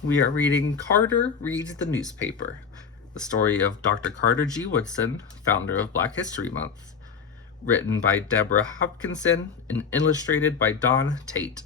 We are reading Carter Reads the Newspaper, the story of Dr. Carter G. Woodson, founder of Black History Month, written by Deborah Hopkinson and illustrated by Don Tate.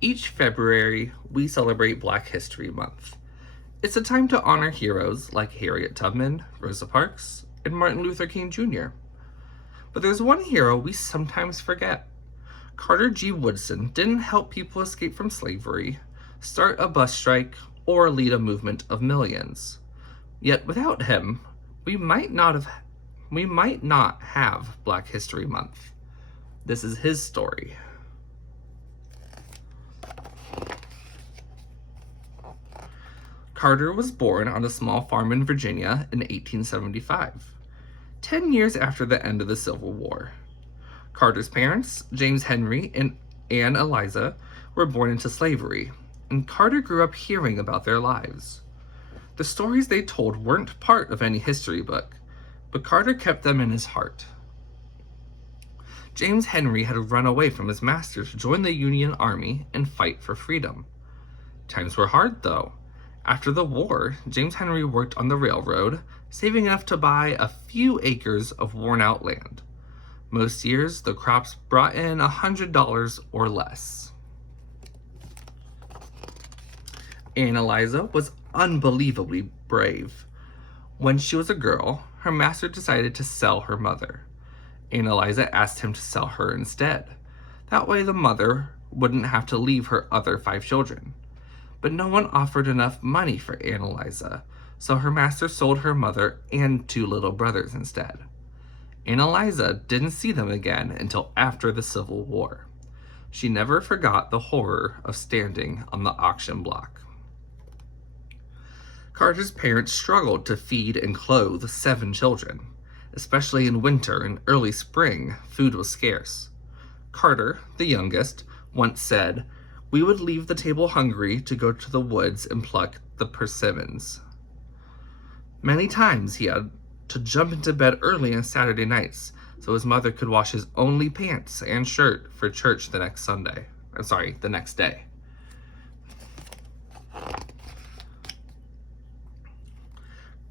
Each February, we celebrate Black History Month. It's a time to honor heroes like Harriet Tubman, Rosa Parks, and Martin Luther King Jr. But there's one hero we sometimes forget. Carter G. Woodson didn't help people escape from slavery, start a bus strike, or lead a movement of millions. Yet without him, we might not have Black History Month. This is his story. Carter was born on a small farm in Virginia in 1875, 10 years after the end of the Civil War. Carter's parents, James Henry and Anne Eliza, were born into slavery, and Carter grew up hearing about their lives. The stories they told weren't part of any history book, but Carter kept them in his heart. James Henry had run away from his master to join the Union Army and fight for freedom. Times were hard, though. After the war, James Henry worked on the railroad, saving enough to buy a few acres of worn-out land. Most years, the crops brought in $100 or less. Anne Eliza was unbelievably brave. When she was a girl, her master decided to sell her mother. Anne Eliza asked him to sell her instead. That way the mother wouldn't have to leave her other 5 children. But no one offered enough money for Anne Eliza, so her master sold her mother and 2 little brothers instead. Anne Eliza didn't see them again until after the Civil War. She never forgot the horror of standing on the auction block. Carter's parents struggled to feed and clothe 7 children. Especially in winter and early spring, food was scarce. Carter, the youngest, once said, "We would leave the table hungry to go to the woods and pluck the persimmons." Many times he had to jump into bed early on Saturday nights so his mother could wash his only pants and shirt for church the next day.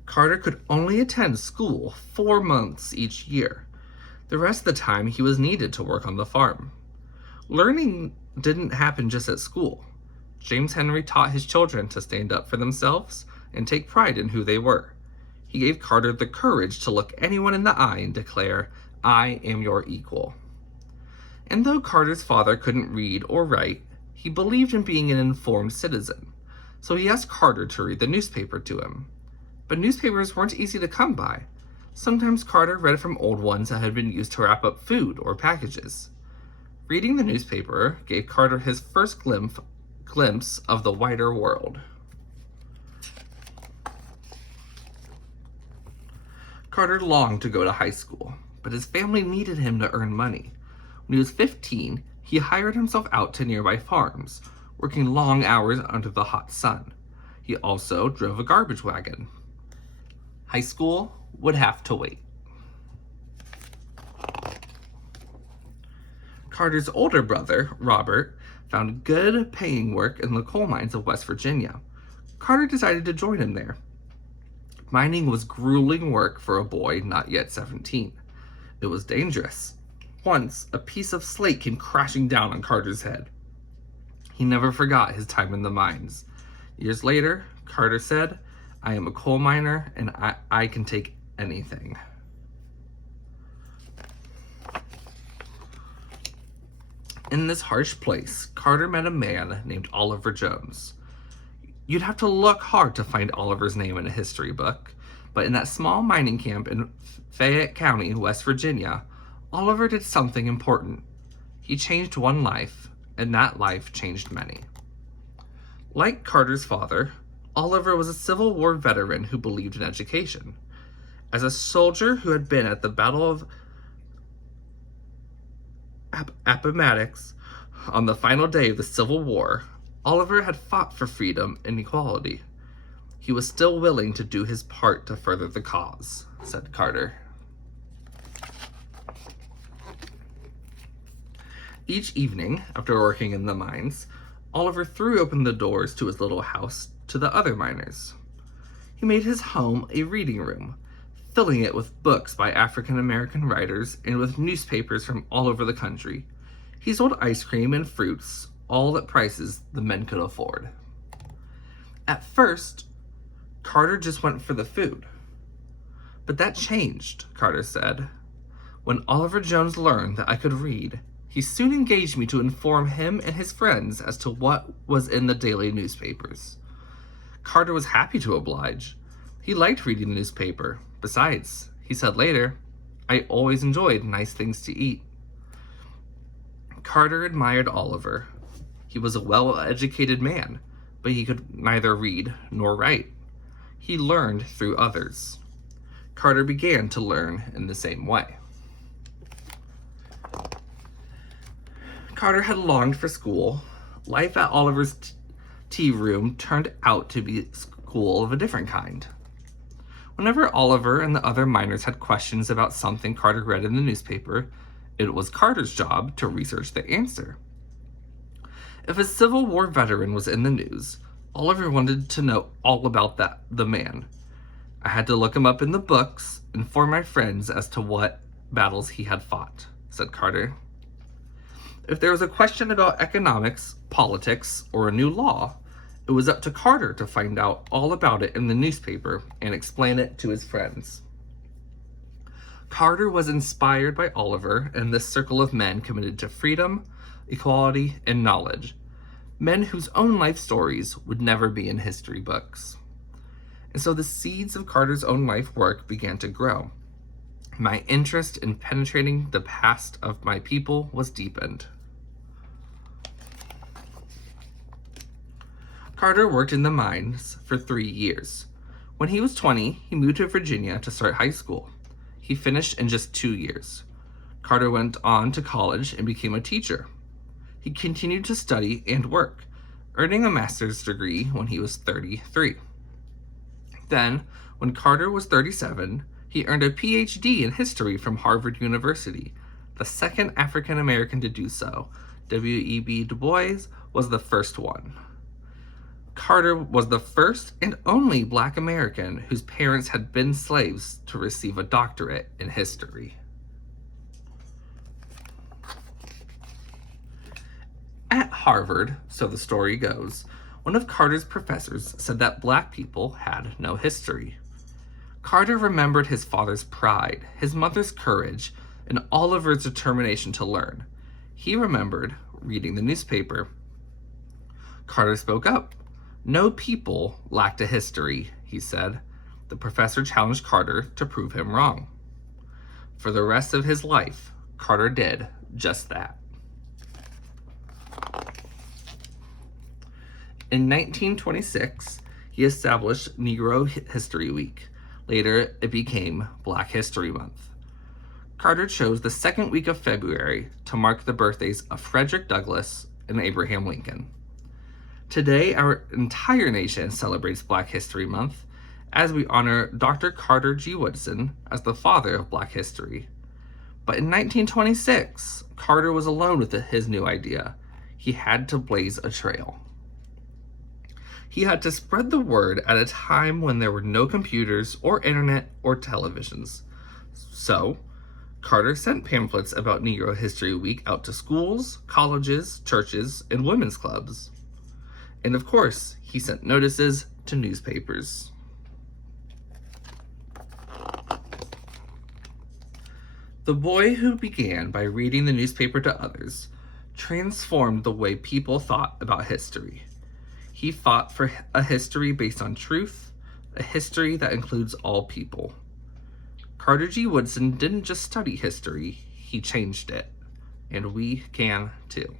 Carter could only attend school 4 months each year. The rest of the time he was needed to work on the farm. Learning didn't happen just at school. James Henry taught his children to stand up for themselves and take pride in who they were. He gave Carter the courage to look anyone in the eye and declare, "I am your equal." And though Carter's father couldn't read or write, he believed in being an informed citizen. So he asked Carter to read the newspaper to him. But newspapers weren't easy to come by. Sometimes Carter read from old ones that had been used to wrap up food or packages. Reading the newspaper gave Carter his first glimpse of the wider world. Carter longed to go to high school, but his family needed him to earn money. When he was 15, he hired himself out to nearby farms, working long hours under the hot sun. He also drove a garbage wagon. High school would have to wait. Carter's older brother, Robert, found good paying work in the coal mines of West Virginia. Carter decided to join him there. Mining was grueling work for a boy not yet 17. It was dangerous. Once, a piece of slate came crashing down on Carter's head. He never forgot his time in the mines. Years later, Carter said, "I am a coal miner and I can take anything." In this harsh place, Carter met a man named Oliver Jones. You'd have to look hard to find Oliver's name in a history book, but in that small mining camp in Fayette County, West Virginia, Oliver did something important. He changed one life, and that life changed many. Like Carter's father, Oliver was a Civil War veteran who believed in education. As a soldier who had been at the Battle of Appomattox on the final day of the Civil War, Oliver had fought for freedom and equality. he was still willing to do his part to further the cause, said Carter. Each evening, after working in the mines, Oliver threw open the doors to his little house to the other miners. He made his home a reading room, filling it with books by African American writers and with newspapers from all over the country. He sold ice cream and fruits, all at prices the men could afford. At first, Carter just went for the food. But that changed, Carter said. When Oliver Jones learned that I could read, he soon engaged me to inform him and his friends as to what was in the daily newspapers. Carter was happy to oblige. He liked reading the newspaper. Besides, he said later, I always enjoyed nice things to eat. Carter admired Oliver. He was a well-educated man, but he could neither read nor write. He learned through others. Carter began to learn in the same way. Carter had longed for school. Life at Oliver's tea room turned out to be school of a different kind. Whenever Oliver and the other miners had questions about something Carter read in the newspaper, it was Carter's job to research the answer. If a Civil War veteran was in the news, Oliver wanted to know all about the man. I had to look him up in the books, inform my friends as to what battles he had fought, said Carter. If there was a question about economics, politics, or a new law, it was up to Carter to find out all about it in the newspaper and explain it to his friends. Carter was inspired by Oliver and this circle of men committed to freedom, equality, and knowledge, men whose own life stories would never be in history books. And so the seeds of Carter's own life work began to grow. My interest in penetrating the past of my people was deepened. Carter worked in the mines for 3 years. When he was 20, he moved to Virginia to start high school. He finished in just 2 years. Carter went on to college and became a teacher. He continued to study and work, earning a master's degree when he was 33. Then, when Carter was 37, he earned a PhD in history from Harvard University, the second African American to do so. W.E.B. Du Bois was the first one. Carter was the first and only Black American whose parents had been slaves to receive a doctorate in history. At Harvard, so the story goes, one of Carter's professors said that Black people had no history. Carter remembered his father's pride, his mother's courage, and Oliver's determination to learn. He remembered reading the newspaper. Carter spoke up. No people lacked a history, he said. The professor challenged Carter to prove him wrong. For the rest of his life, Carter did just that. In 1926, he established Negro History Week. Later, it became Black History Month. Carter chose the second week of February to mark the birthdays of Frederick Douglass and Abraham Lincoln. Today, our entire nation celebrates Black History Month as we honor Dr. Carter G. Woodson as the father of Black history. But in 1926, Carter was alone with his new idea. He had to blaze a trail. He had to spread the word at a time when there were no computers or internet or televisions. So, Carter sent pamphlets about Negro History Week out to schools, colleges, churches, and women's clubs. And of course, he sent notices to newspapers. The boy who began by reading the newspaper to others transformed the way people thought about history. He fought for a history based on truth, a history that includes all people. Carter G. Woodson didn't just study history, he changed it. And we can too.